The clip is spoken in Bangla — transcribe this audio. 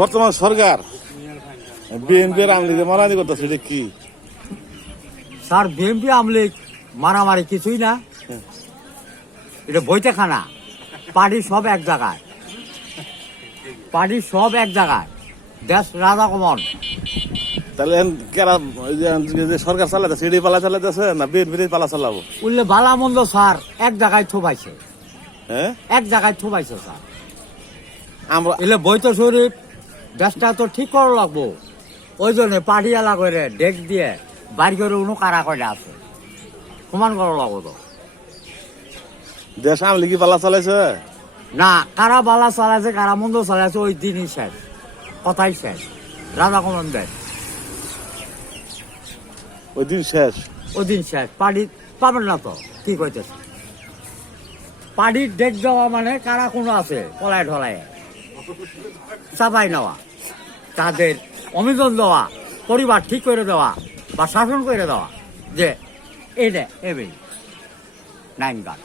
বর্তমান সরকার বিএনপির আমলিগে মারামারি করতেছে, এটা কি? স্যার বিএনপি আমলিগ মারামারি কিছুই না, এটা বইতেখানা। পার্টি সব এক জায়গায়, পার্টি সব এক জায়গায়, দেশ রাজা কমন। তাহলে যে সরকার চালাতেছে এটাই পালা চালাতেছে না বিএনপি পালা চালাবো? উল্লে বালা মন্দ স্যার এক জায়গায় থুবাইছে, হ্যাঁ এক জায়গায় থুবাইছে স্যার। আমরা এলে বৈত শরীফ দেশটা তো ঠিক করা লাগবো, ওই জন্য পার্টি এলা করে ডেক দিয়ে বাড়ি করে উনো কারা করে আছে, সমান করা লাগবো তো। দেশ আমলিগি পালা চালাইছে না, কারা বালা চালাইছে কারা মন্দ চালাইছে ওই দিনই শেষ, কথাই শেষ। রাজা কমন দেশ ওই দিন শেষ, ওই দিন শেষ। পার্টি পাবেন না তো, কি কইতেছে? পার্টির ডেক দেওয়া মানে কারা কোনো আছে পলায় ঢলায় চাপাই নেওয়া, তাদের অভিযোগ দেওয়া, পরিবার ঠিক করে দেওয়া বা শাসন করে দেওয়া যে এটা এবে নাইন গার্ড